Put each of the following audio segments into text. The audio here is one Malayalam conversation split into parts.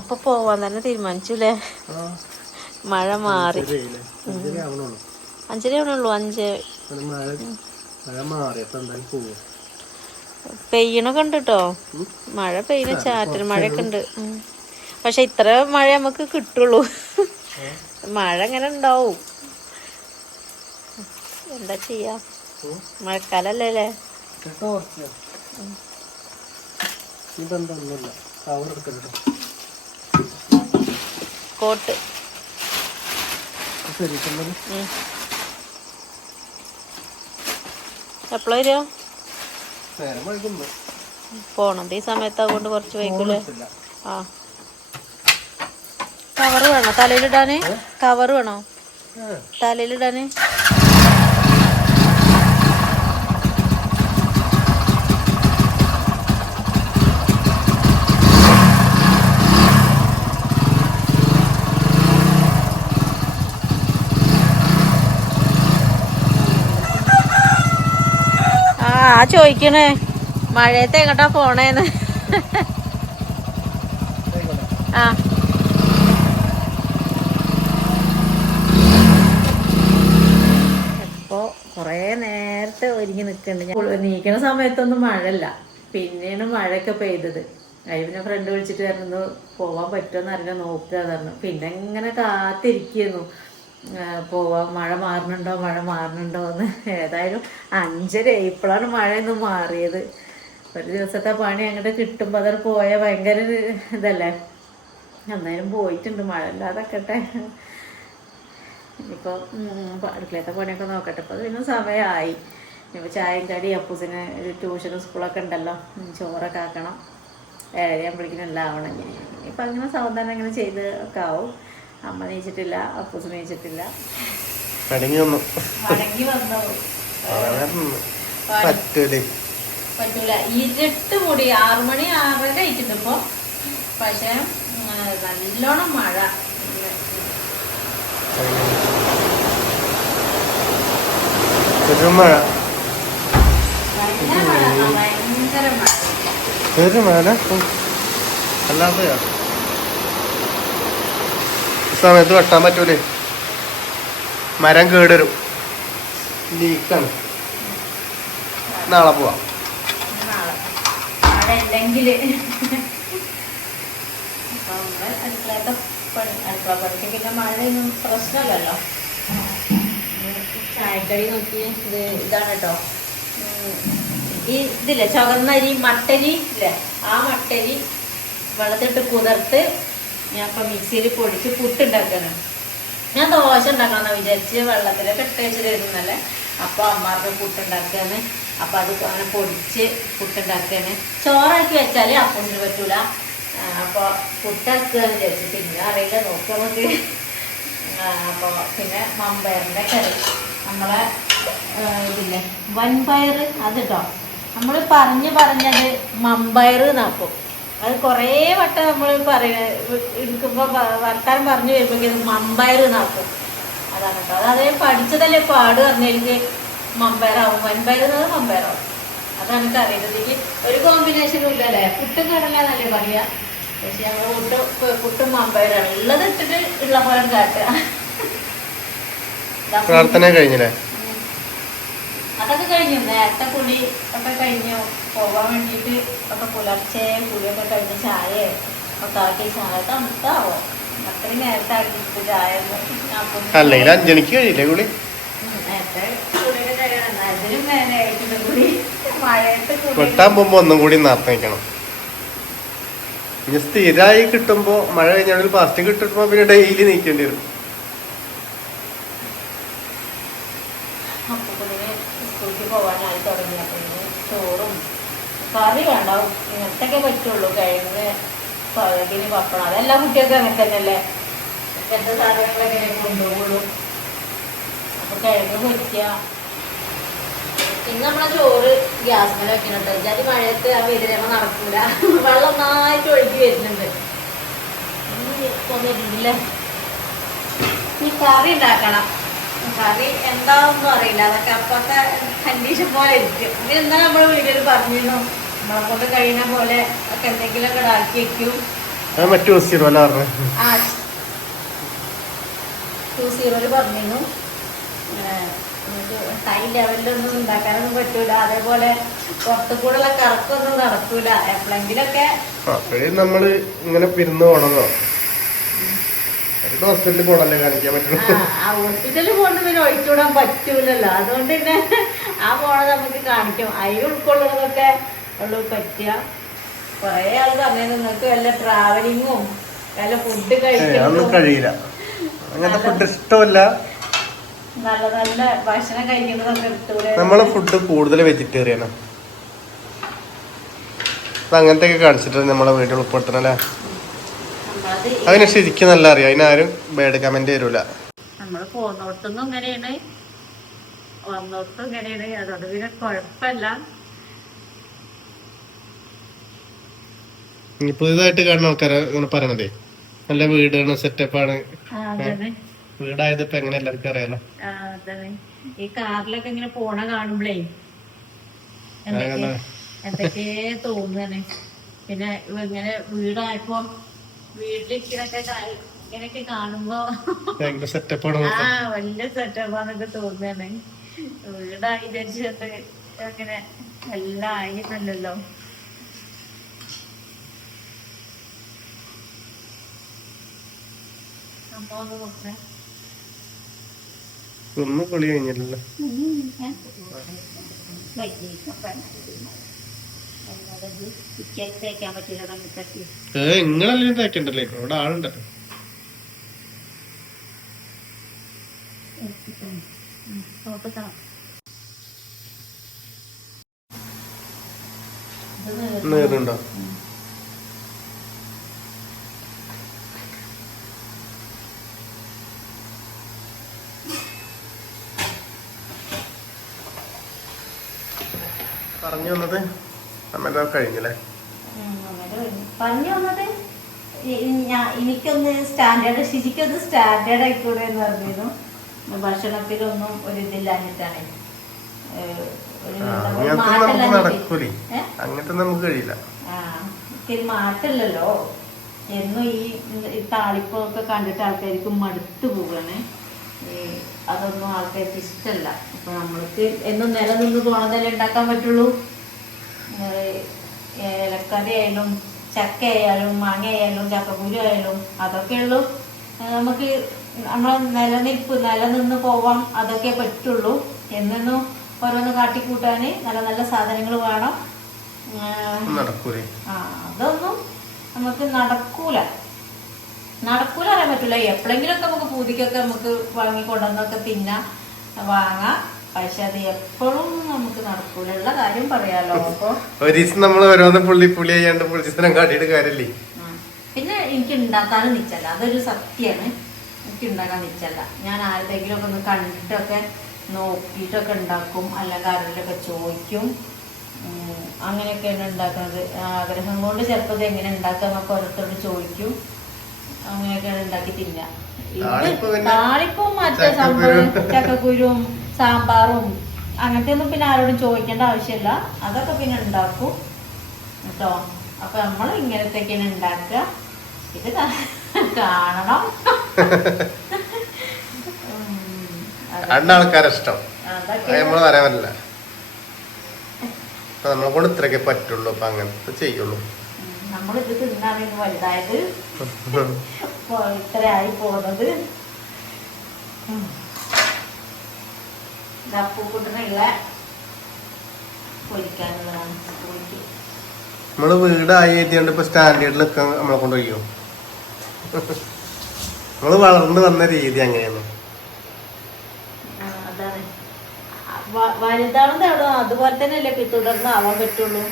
അപ്പൊ പോവാൻ തന്നെ തീരുമാനിച്ചുല്ലേ? മഴ മാറി. 5:30 ആവണുള്ളൂ. 5 പെയ്യണൊക്കെ ഉണ്ട് കേട്ടോ. മഴ പെയ്യണ ചാറ്റൽ മഴയൊക്കെ ഉണ്ട്. പക്ഷെ ഇത്ര മഴ നമുക്ക് കിട്ടുള്ളൂ. മഴ ഇങ്ങനെ ഉണ്ടാവും. എന്താ ചെയ്യാ, മഴക്കാലല്ലേ അല്ലേ? കോട്ട് എപ്പളാ വരിക? പോണത് ഈ സമയത്ത് അതുകൊണ്ട് കുറച്ച് വൈകൂലേ? ആ കവറ് വേണോ തലയിലിടാന്? കവറ് വേണോ തലയിലിടാന്? ചോദിക്കണേ മഴയത്ത് എങ്ങോട്ടാ പോണേന്ന്. ആ ഇപ്പോ കൊറേ നേരത്തെ ഒരുങ്ങി നിക്കണ്ട്. ഞാൻ നീക്കണ സമയത്തൊന്നും മഴയില്ല, പിന്നെയാണ് മഴയൊക്കെ പെയ്തത്. അതിന് പിന്നെ ഫ്രണ്ട് വിളിച്ചിട്ട് പറഞ്ഞു പോവാൻ പറ്റുമെന്ന് അറിയില്ല, നോക്കുക പറഞ്ഞു. പിന്നെ ഇങ്ങനെ കാത്തിരിക്കുന്നു പോവാൻ, മഴ മാറണുണ്ടോ എന്ന്. ഏതായാലും 5:30 ഇപ്പോഴാണ് മഴയൊന്നും മാറിയത്. ഒരു ദിവസത്തെ പണി അങ്ങോട്ട് കിട്ടുമ്പോൾ അതോടെ പോയാൽ ഭയങ്കര ഇതല്ലേ. എന്നാലും പോയിട്ടുണ്ട്, മഴ ഇല്ലാതെക്കട്ടെ. ഇനിയിപ്പോൾ അടുക്കളത്തെ പണിയൊക്കെ നോക്കട്ടെ. ഇപ്പോൾ പിന്നെ സമയമായി. ഇപ്പോൾ ചായയും കടി, അപ്പൂസിന് ട്യൂഷനും സ്കൂളൊക്കെ ഉണ്ടല്ലോ, ചോറൊക്കെ ആക്കണം. 7:30 ആകുമ്പോഴേക്കും എല്ലാം ആവണം. ഇപ്പം അങ്ങനെ സാവധാനം അങ്ങനെ ചെയ്ത് ഒക്കെ ആവും. അമ്മ നീച്ചിട്ടില്ല, അപ്പൂസ് നീച്ചിട്ടില്ല. മടങ്ങി വന്നോ? പറ്റൂല. ഇരുട്ട് മൂടി 6 മണി 6:30 ആയിട്ടുണ്ട് ഇപ്പൊ. പക്ഷെ നല്ലോണം മഴ. ഭയങ്കര മഴ. അല്ലാതെയാ സമയത്ത് വെട്ടാൻ പറ്റൂലേ, മരം കേടരും. ലീക്കാണ്. നാളെ പോവാം. അടുക്കള പണിക്ക് പിന്നെ മഴയൊന്നും പ്രശ്നമല്ലല്ലോ. ചായക്കടി നോക്കി ഇതാണ് കേട്ടോ. ഇതില്ലേ ചുവന്നരി മട്ടരി ഇല്ലേ, ആ മട്ടരി വെള്ളത്തിട്ട് കുതിർത്ത് ഞാൻ ഇപ്പം മിക്സിയിൽ പൊടിച്ച് പുട്ടുണ്ടാക്കാണ്. ഞാൻ ദോശ ഉണ്ടാക്കണമെന്ന് വിചാരിച്ച് വെള്ളത്തിലൊക്കെ ഇട്ട് വെച്ച് തരുന്നല്ലേ. അപ്പോൾ അമ്മാർക്ക് പുട്ടുണ്ടാക്കുകയാണ്. അപ്പോൾ അത് അങ്ങനെ പൊടിച്ച് പുട്ടുണ്ടാക്കുകയാണ്. ചോറാക്കി വെച്ചാൽ അപ്പൂസിന് പറ്റൂല. അപ്പോൾ പുട്ടാക്കുകയെന്ന് വിചാരിച്ചു. പിന്നെ അറിയില്ല, നോക്കാം നമുക്ക്. അപ്പോൾ പിന്നെ മമ്പയറിൻ്റെ കറി, നമ്മളെ ഇതില്ലേ വൻപയർ, അത് കേട്ടോ. നമ്മൾ പറഞ്ഞത് മമ്പയർ എന്നാക്കും. അത് കുറേ വട്ടം നമ്മൾ എടുക്കുമ്പോൾ വർത്താനം പറഞ്ഞു വരുമ്പോഴേക്കും മമ്പയർ എന്നാക്കും. അതാണ് കേട്ടോ. അത് അതേ പഠിച്ചതല്ലേ പാട് പറഞ്ഞെനിക്ക് മമ്പയറാവും. വൻപയർ എന്നത് മമ്പയറാവും. അതാണ് എനിക്ക് അറിയുന്നത്. എനിക്ക് ഒരു കോമ്പിനേഷനും ഇല്ലല്ലേ. പുട്ടും കടല എന്നല്ലേ പറയുക. പക്ഷെ ഞങ്ങൾ പുട്ടും മമ്പയറാണ് ഉള്ളത്. ഇട്ടിട്ട് ഉള്ള പോലെ കാട്ടുക. പ്രാർത്ഥന കഴിഞ്ഞില്ലേ? അതൊക്കെ കഴിഞ്ഞു. നേരത്തെ കുളി ഒക്കെ കഴിഞ്ഞു. പോകാൻ വേണ്ടിയിട്ട് ഒക്കെ പുലർച്ചെ കുളിയൊക്കെ കഴിഞ്ഞ് ചായ ഒക്കെ ആക്കി. ചായ തണുത്താവോ അത്രയും നേരത്തെ ആക്കിയിട്ട് ചായ അല്ലെങ്കിൽ 5 മണിക്ക് കഴിയില്ലേ കുളി? നേരത്തെ കുളിയുടെ കഴിയണം. അതിനും നേരെ ആയിട്ടുണ്ട് കുളി. മഴയത്ത് വെട്ടാൻ പോകുമ്പോ ഒന്നും കൂടി നേരത്തെ നിൽക്കണം. ഇനി സ്ഥിരമായി കിട്ടുമ്പോ മഴ കഴിഞ്ഞാൽ ഫസ്റ്റ് കിട്ടുമ്പോ പിന്നെ ഡെയിലി നീക്കേണ്ടി വരും. സ്കൂളിൽ പോകാനായി തുടങ്ങിയപ്പോഴേ ചോറും കറി വേണ്ടാവും. ഇങ്ങനത്തൊക്കെ പറ്റുള്ളൂ. കിഴങ്ങ്, സോയാബീന്, പപ്പടം, അതെല്ലാ കുട്ടികൾക്കും അങ്ങനെ തന്നെയല്ലേ. ഇങ്ങനത്തെ സാധനങ്ങളൊക്കെ കൊണ്ടുപോകുള്ളൂ. അപ്പോൾ കിഴങ്ങ് പൊരിക്കുക. പിന്നെ നമ്മളെ ചോറ് ഗ്യാസ് മേലെ വെക്കുന്നുണ്ട്. ജാതി മഴയത്ത് ആ വെതിരമ നടക്കൂല. വെള്ളം നന്നായിട്ട് ഒഴുകി വരുന്നുണ്ട്. തോന്നിയിട്ടില്ലേ? ഈ കറി ഉണ്ടാക്കണം. കറി എന്താണെന്നും അറിയില്ല. അതൊക്കെ അപ്പോഴത്തെ കണ്ടീഷൻ പോലെ ഇരിക്കും. അങ്ങനെ എന്താ നമ്മൾ വീട്ടിൽ പറഞ്ഞിരുന്നു, നമ്മളെ കൊണ്ട് കഴിയുന്ന പോലെ ഒക്കെ എന്തെങ്കിലുമൊക്കെ ഇടാക്കി വയ്ക്കും. അത് മറ്റു 2-0 അല്ല പറഞ്ഞു. 2-0 പറഞ്ഞിരുന്നു. ഹൈ ലെവലിലൊന്നും ഉണ്ടാക്കാനൊന്നും പറ്റൂല. അതേപോലെ പുറത്തു കൂടെയുള്ള കറക്കൊന്നും നടക്കൂല. എപ്പോഴെങ്കിലൊക്കെ നമ്മള് ഇങ്ങനെ പിരിന്ന് പോണെന്നോ ഹോസ്പിറ്റലിൽ പോണല്ലേ കാണിക്കാൻ പറ്റുള്ളൂ. ഹോസ്പിറ്റലിൽ പോകണ്ട പിന്നെ ഒഴിച്ചുവിടാൻ പറ്റൂലല്ലോ. അതുകൊണ്ട് തന്നെ ആ പോണത് നമുക്ക് കാണിക്കും. അതിൽ ഉൾക്കൊള്ളുന്നതൊക്കെ ഉള്ളു പറ്റുക. കൊറേ ആള് പറഞ്ഞു നിങ്ങൾക്ക് വല്ല ട്രാവലിങ്ങും വല്ല ഫുഡ് കഴിക്കാനൊന്നും കഴിയില്ല. അങ്ങനത്തെ ഫുഡ് ഇഷ്ടമല്ല. നല്ല നല്ല ഭക്ഷണം കഴിക്കുന്നതൊക്കെ എടുത്തൂടെ. നമ്മളെ ഫുഡ് കൂടുതൽ വെജിറ്റേറിയനാ. അങ്ങനത്തെ ഒക്കെ കാണിച്ചിട്ട് നമ്മളെ വീട്ടിൽ ഉൾപ്പെടുത്തണല്ലേ. അതിനെ ശരിക്കും നല്ല അറിയാം. അതിനാരും ബാഡ് കമന്റ് തരൂല. നമ്മള് പോന്നോടത്തൊന്നും ഇങ്ങനെയാണ്, വന്നോടത്തും ഇങ്ങനെയാണ്. അതുകൊണ്ട് പിന്നെ കുഴപ്പമില്ല. പുതിയതായിട്ട് കാണുന്ന ആൾക്കാരെ ഇങ്ങനെ പറയണതേ നല്ല വീടാണ്, സെറ്റപ്പാണ്. വീടായത് ഇപ്പൊ എങ്ങനെ എല്ലാവർക്കും അറിയാലോ. ഈ കാറിലൊക്കെ ഇങ്ങനെ പോണ കാണുമ്പോഴേ എന്തൊക്കെ തോന്നുകയാണ്. പിന്നെ ഇങ്ങനെ വീടായപ്പോ വീട്ടിലിരിക്കണൊക്കെ കാണുമ്പോ വലിയ സെറ്റപ്പാന്നൊക്കെ തോന്നുകയാണ്. വീടായി വിചാരിച്ചിട്ട് അങ്ങനെ എല്ലാം ആയിരുന്നല്ലോ. ഒന്നും കളി കഴിഞ്ഞില്ലല്ലോ. നിങ്ങളെല്ലാം തേക്കണ്ടല്ലേ, ഇവിടെ ആളുണ്ടല്ലോ. നേരുണ്ടോ? പറഞ്ഞു വന്നത് അമ്മ കഴിഞ്ഞല്ലേ? പറഞ്ഞു വന്നത് എനിക്കൊന്ന് സ്റ്റാൻഡേർഡ്, ശിശിക്കൊന്ന് സ്റ്റാൻഡേർഡ് ആയിക്കൂടെ എന്ന് പറഞ്ഞിരുന്നു. ഭക്ഷണത്തിലൊന്നും ഒരു ഇതില്ലാഞ്ഞിട്ടാണ്. അങ്ങനത്തെ നമുക്ക് കഴിയില്ല. ഒത്തിരി മാറ്റല്ലല്ലോ. എന്നും ഈ താളിപ്പൊക്കെ കണ്ടിട്ട് ആൾക്കാർക്ക് മടുത്തു പോവുകയാണ്. അതൊന്നും ആൾക്കാർക്ക് ഇഷ്ടമല്ല. അപ്പൊ നമ്മൾക്ക് എന്നും നിലനിന്ന് പോണതല്ലേ ഉണ്ടാക്കാൻ പറ്റുള്ളൂ. ഇലക്കറി ആയാലും ചക്ക ആയാലും മാങ്ങ ആയാലും ചക്കക്കുരു ആയാലും അതൊക്കെ ഉള്ളൂ നമുക്ക് നമ്മളെ നിലനിന്ന് പോവാം. അതൊക്കെ പറ്റുള്ളൂ. എന്നും ഓരോന്ന് കാട്ടിക്കൂട്ടാന് നല്ല നല്ല സാധനങ്ങൾ വേണം. അതൊന്നും നമുക്ക് നടക്കൂല അറിയാൻ പറ്റില്ല. എപ്പോഴെങ്കിലൊക്കെ നമുക്ക് പൂതിക്കൊക്കെ നമുക്ക് വാങ്ങിക്കൊണ്ടുവന്നൊക്കെ വാങ്ങാം. പക്ഷെ അത് എപ്പോഴും നമുക്ക് നടക്കൂല. ഉള്ള കാര്യം പറയാലോ. അപ്പൊ പിന്നെ എനിക്ക് ഉണ്ടാക്കാനും നിച്ചല്ല. അതൊരു സത്യമാണ്. എനിക്ക് ഉണ്ടാക്കാൻ നിച്ചല്ല. ഞാൻ ആരുടെങ്കിലും ഒക്കെ ഒന്ന് കണ്ടിട്ടൊക്കെ നോക്കിയിട്ടൊക്കെ ഉണ്ടാക്കും. അല്ലെങ്കിൽ ആരുടെയൊക്കെ ചോദിക്കും. അങ്ങനെയൊക്കെയാണ് ഉണ്ടാക്കുന്നത്. ആഗ്രഹം കൊണ്ട് ചിലപ്പോൾ ഇത് എങ്ങനെ ഉണ്ടാക്കാന്നൊക്കെ ഓരോരുത്തരോട് ചോദിക്കും. അങ്ങനെയൊക്കെയാണ് ഉണ്ടാക്കി തിന്നുക. താളിപ്പും മറ്റേ സംഭവം ചക്കക്കുരും സാമ്പാറും അങ്ങനത്തെ ഒന്നും പിന്നെ ആരോടും ചോദിക്കേണ്ട ആവശ്യമില്ല. അതൊക്കെ പിന്നെ ഉണ്ടാക്കും കേട്ടോ. അപ്പൊ നമ്മൾ ഇങ്ങനത്തെയൊക്കെയാണ് ഉണ്ടാക്കുക. ഇത് കാണണം. ആൾക്കാരിഷ്ടം നമ്മളെ കൊണ്ട് ഇത്രയൊക്കെ പറ്റുള്ളൂ. അപ്പൊ അങ്ങനത്തെ ചെയ്യുള്ളൂ. നമ്മളിത് തിന്നാണ് വലുതായത് ഇത്രയായി പോകുന്നത്. പൂക്കുട്ടനുള്ള പൊരിക്കാനുള്ളതാണ്. നമ്മള് വീടായി ഇപ്പൊ സ്റ്റാൻഡേർഡിൽ നിൽക്കാൻ നമ്മളെ കൊണ്ട് കഴിയോ? നമ്മള് വളർന്നു വന്ന രീതി അങ്ങനെയാണ്. അതാണ് വലുതാണെന്ന് എവിടെ അതുപോലെ തന്നെ അല്ലേ തുടർന്ന് ആവാൻ പറ്റുള്ളൂ.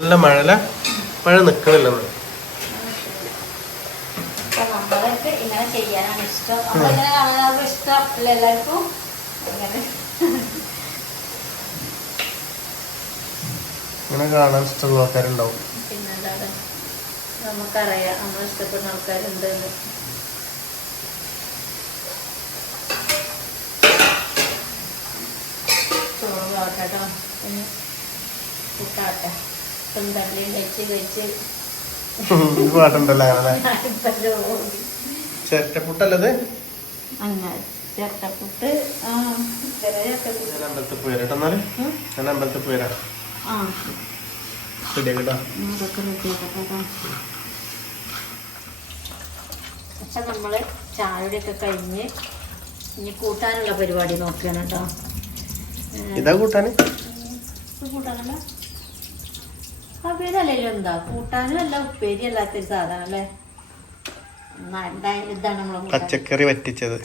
നല്ല മഴ നിക്കണില്ല. നമ്മളൊക്കെ ഇങ്ങനെ ചെയ്യാനാണ് ഇഷ്ടം. നമ്മളിങ്ങനെ കാണാനാണ് ഇഷ്ടം അല്ല എല്ലാവർക്കും. ഇങ്ങനെ കാണാൻ ഇഷ്ടമുള്ള ആൾക്കാരുണ്ടാവും. പിന്നെന്താണ് നമുക്കറിയാം നമ്മൾ ഇഷ്ടപ്പെടുന്ന ആൾക്കാരുണ്ട്. ചോറ് ആക്കട്ടോ. പിന്നെ കൂട്ടാട്ടെ. തള്ളിയും കഴിച്ച് പാട്ടുണ്ടല്ലോ അങ്ങനെ ചിരട്ടപ്പുട്ടല്ലത് അങ്ങനെ ചിരട്ടപ്പുട്ട് ഞാൻ അമ്പലത്തിൽ പോയി വരാം എന്നാല് ഞാൻ അമ്പലത്തിൽ പോയി വരാം ശരിയാ കേട്ടോ. അതൊക്കെ റെഡിയാക്കട്ടെ. അപ്പം നമ്മള് ചായയുടെയൊക്കെ കഴിഞ്ഞ് ഇനി കൂട്ടാനുള്ള പരിപാടി നോക്കുകയാണ് കേട്ടോ. ഇതാ കൂട്ടാന് കൂട്ടാനല്ല അവിയലല്ലോ എന്താ കൂട്ടാനും അല്ല ഉപ്പേരി അല്ലാത്തൊരു സാധനം അല്ലേ. ഇതാണ് നമ്മളെ പച്ചക്കറി വറ്റിച്ചത്.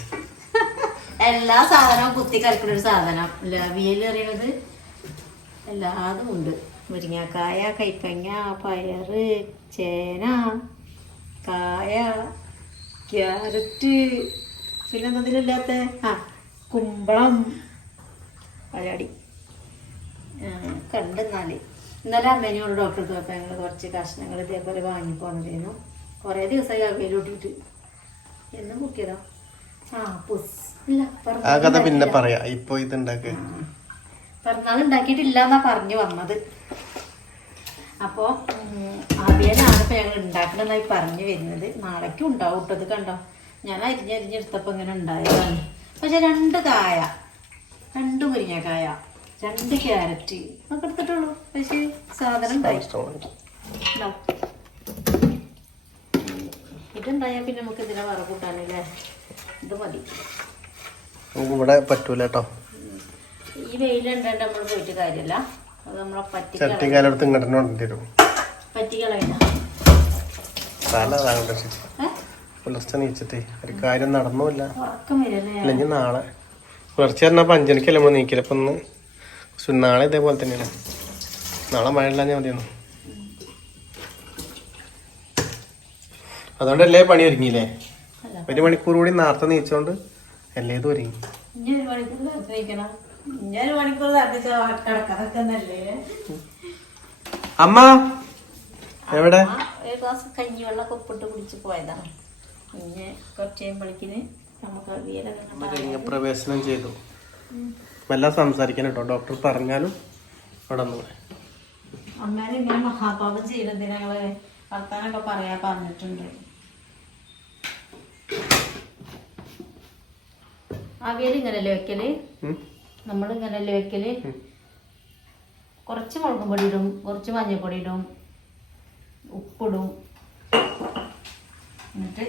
എല്ലാ സാധനവും കുത്തി കലക്കുന്ന ഒരു സാധനം അല്ല അവിയൽ അറിയണത്. എല്ലാതും ഉണ്ട്. മുരിങ്ങക്കായ, കൈപ്പങ്ങ, പയറ്, ചേന, കായ, ക്യാരറ്റ്, പിന്നെ എന്നതിലില്ലാത്ത കുമ്പളം, പലാടി കണ്ടെന്നാല്. ഇന്നലെ അമ്മേനോട് ഡോക്ടർ പോയപ്പോൾ ഞങ്ങൾ കുറച്ച് കഷ്ണങ്ങൾ ഇതേപോലെ വാങ്ങിപ്പോന്നതായിരുന്നു. കുറേ ദിവസമായി അവിയലൂട്ടിയിട്ട് എന്നും കുക്കിയതാ. ആ കഥ പിന്നെ പറയാ. ഇപ്പൊ ഇതുണ്ടാക്കി പിറന്നാൾ ഉണ്ടാക്കിയിട്ടില്ല എന്നാ പറഞ്ഞു വന്നത്. അപ്പോൾ അവിയലാണ് ഇപ്പം ഞങ്ങൾ ഉണ്ടാക്കണമെന്നായി പറഞ്ഞു വരുന്നത്. നാളേക്കും ഉണ്ടാവും കേട്ടോ. ഇത് കണ്ടോ, ഞാൻ അരിഞ്ഞെടുത്തപ്പോൾ ഇങ്ങനെ ഉണ്ടായതാണ്. പക്ഷെ 2 കായ, 2 മുരിങ്ങക്കായ, 2 ക്യാരറ്റ് ഒക്കെ എടുത്തിട്ടുള്ളൂ. പക്ഷേ സാധനം ഉണ്ടായി. ഇതുണ്ടായാൽ പിന്നെ നമുക്ക് ഇതിനെ വറ കൂട്ടാനല്ലേ. ഇത് മതി. ഇവിടെ പറ്റൂല കേട്ടോ. ഈ വെയിലുണ്ടായിട്ട് നമ്മൾ പോയിട്ട് കാര്യമല്ല. അത് നമ്മളെ ചട്ടിക്കാലത്ത് ഇങ്ങോട്ടും പറ്റിക്കളയണ്ട. പുലർച്ചെ നീച്ചിട്ടേ ഒരു കാര്യം നടന്നില്ല. ഉറക്കം വരല്ലേ. അല്ലെങ്കിൽ നാളെ പുലർച്ചെ പറഞ്ഞാൽ 5 മണിക്കല്ലേ നമ്മൾ നീക്കില്ല. അപ്പം ഒന്ന് നാളെ ഇതേപോലെ തന്നെയാണ്. നാളെ മഴ ഇല്ലാഞ്ഞാൽ മതിയൊന്നു. അതുകൊണ്ട് എല്ലാ പണി ഒരുങ്ങിയില്ലേ. 1 മണിക്കൂർ കൂടി നേരത്തെ നീച്ചോണ്ട് എല്ലേതും ഒരുങ്ങി. അമ്മ എവിടെ? ഒരു ഗ്ലാസ് കഞ്ഞിവെള്ളമൊക്കെ ഉപ്പിട്ട് കുടിച്ച് പോയതാണ്. പിന്നെ കുറച്ച് കഴിയുമ്പോഴേക്കിന് നമുക്ക് പ്രവേശനം ചെയ്തു. എല്ലാം സംസാരിക്കാൻ കേട്ടോ. ഡോക്ടർ പറഞ്ഞാലും അവിടെ അമ്മേനെ ഇങ്ങനെ മഹാപാപം ചെയ്യുന്നത് ഞങ്ങള് വർത്താനൊക്കെ പറഞ്ഞിട്ടുണ്ട്. അവിയൽ ഇങ്ങനല്ലേ വെക്കല്, നമ്മളിങ്ങനല്ലേ വെക്കല്. കുറച്ച് മുളകും പൊടി ഇടും, കുറച്ച് മഞ്ഞൾപ്പൊടി ഇടും, ഉപ്പിടും, എന്നിട്ട്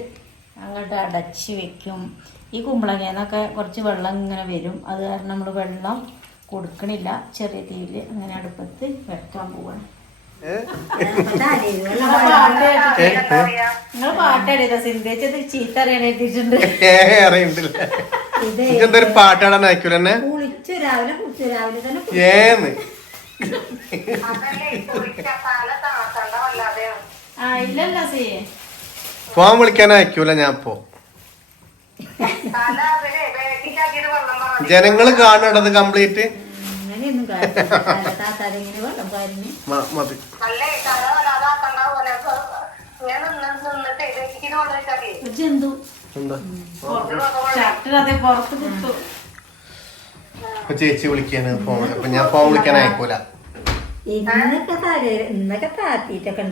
അങ്ങോട്ട് അടച്ച് വെക്കും. ഈ കുമ്പളങ്ങന്നൊക്കെ കുറച്ച് വെള്ളം ഇങ്ങനെ വരും. അത് കാരണം നമ്മൾ വെള്ളം കൊടുക്കണില്ല. ചെറിയ തീയിൽ അങ്ങനെ അടുപ്പത്ത് വെക്കാൻ പോവാണ്. നിങ്ങൾ പാട്ടടിയതാ സിന്ധേച്ചത് ചീത്ത അറിയാനായിട്ടുണ്ട്. പാട്ടാടാൻ അയക്കൂല എന്നെ. കുളിച്ചു രാവിലെ തന്നെ ഇല്ലല്ല സി ഫോൺ വിളിക്കാൻ അയക്കൂല. ഞാൻ ഇപ്പോ ജനങ്ങള് കാണേണ്ടത് കംപ്ലീറ്റ് അങ്ങനെയൊന്നും മതി. ജന്തു ചേച്ചി വിളിക്കാണ് ഫോൺ. അപ്പൊ ഞാൻ ഫോൺ വിളിക്കാൻ അയക്കൂല. ഇന്നൊക്കെ താത്തിട്ടൊക്കെ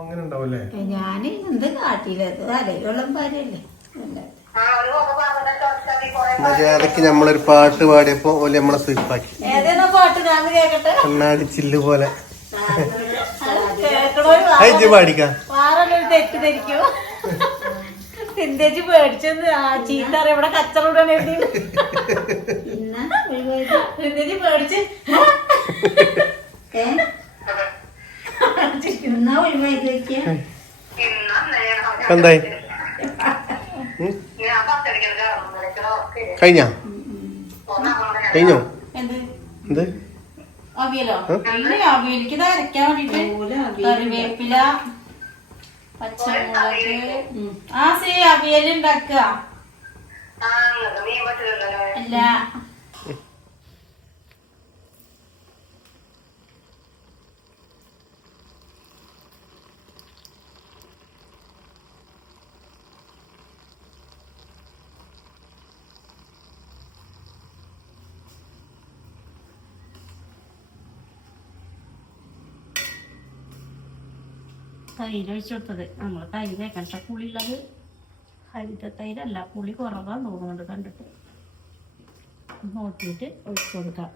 അങ്ങനെ ഉണ്ടാവൂല്ലേ. ഞാന് എന്ത് കാട്ടിയില്ല. തലയിലുള്ള കാര്യല്ലേ. മര്യാദക്ക് നമ്മളൊരു പാട്ട് പാടിയപ്പോ ഓല് നമ്മളെ സ്വീപ്പാക്കി. കണ്ണാടി ചില്ല് പോലെ പാടിക്കാം. തെറ്റിദ്ധരിക്കോ സിന്ധേച്ചി പേടിച്ചെന്ന് ചീത്ത ഇവിടെ കച്ചറോടാണ് സിന്ധേച്ചി പേടിച്ച് എന്തായി കഴിഞ്ഞോ എന്ത് അവിയലോ? അവിയലിക്ക് ഇത് അരയ്ക്കാൻ വേണ്ടിട്ട് കറിവേപ്പില, പച്ചമുളക്. അവിയൽ ഉണ്ടാക്കുക അല്ല. തൈര് ഒഴിച്ചു കൊടുത്തത്. നമ്മൾ തൈര് കണ്ട പുളിയുള്ളത് ഹരിത തൈരല്ല, പുളി കുറവാന്ന് തോന്നുന്നുണ്ട് കണ്ടിട്ട്. നോക്കിയിട്ട് ഒഴിച്ചു കൊടുക്കാം.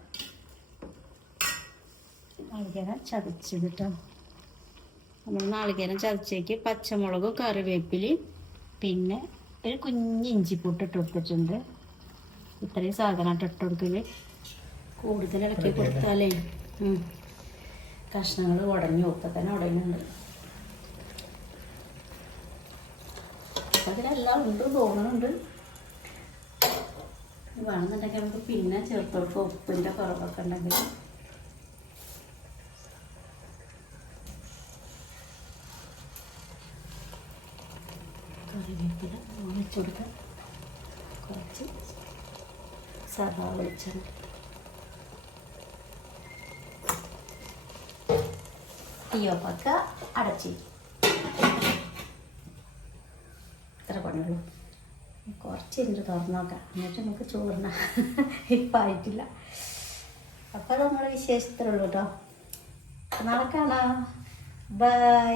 നാളികേരം ചതച്ചത് കേട്ടോ. നമ്മൾ നാളികേരം ചതച്ചേക്ക് പച്ചമുളകും കറിവേപ്പിലയും പിന്നെ ഒരു കുഞ്ഞ് ഇഞ്ചിപ്പൂട്ട് ഇട്ട് കൊടുത്തിട്ടുണ്ട്. ഇത്രയും സാധനം ഇട്ട് കൊടുക്കല്. കൂടുതൽ ഇളക്കി കൊടുത്താലേ കഷ്ണങ്ങൾ ഉടഞ്ഞു. ഇപ്പം തന്നെ ഉടയുന്നുണ്ട്. അതിലെല്ലാം ഉണ്ട് തോന്നുന്നുണ്ട്. വേണമെന്നുണ്ടെങ്കിൽ നമുക്ക് പിന്നെ ചേർത്ത് കൊടുക്കുക, ഉപ്പിൻ്റെ കുറവൊക്കെ ഉണ്ടെങ്കിൽ. കറിവേപ്പില വെച്ച് കൊടുക്കാം. കുറച്ച് സവാള വെളിച്ചെണ്ണ. തീയൊക്കെ അടച്ച് ഇത്ര പണിയുള്ളൂ. കുറച്ച് കഴിഞ്ഞിട്ട് തുറന്നു നോക്കാം, എന്നിട്ട് നമുക്ക് ചോറിന. ഇപ്പം ആയിട്ടില്ല. അപ്പം അത് നമ്മുടെ വിശേഷത്തിലുള്ളൂ കേട്ടോ. നാളെ കാണാം. ബൈ.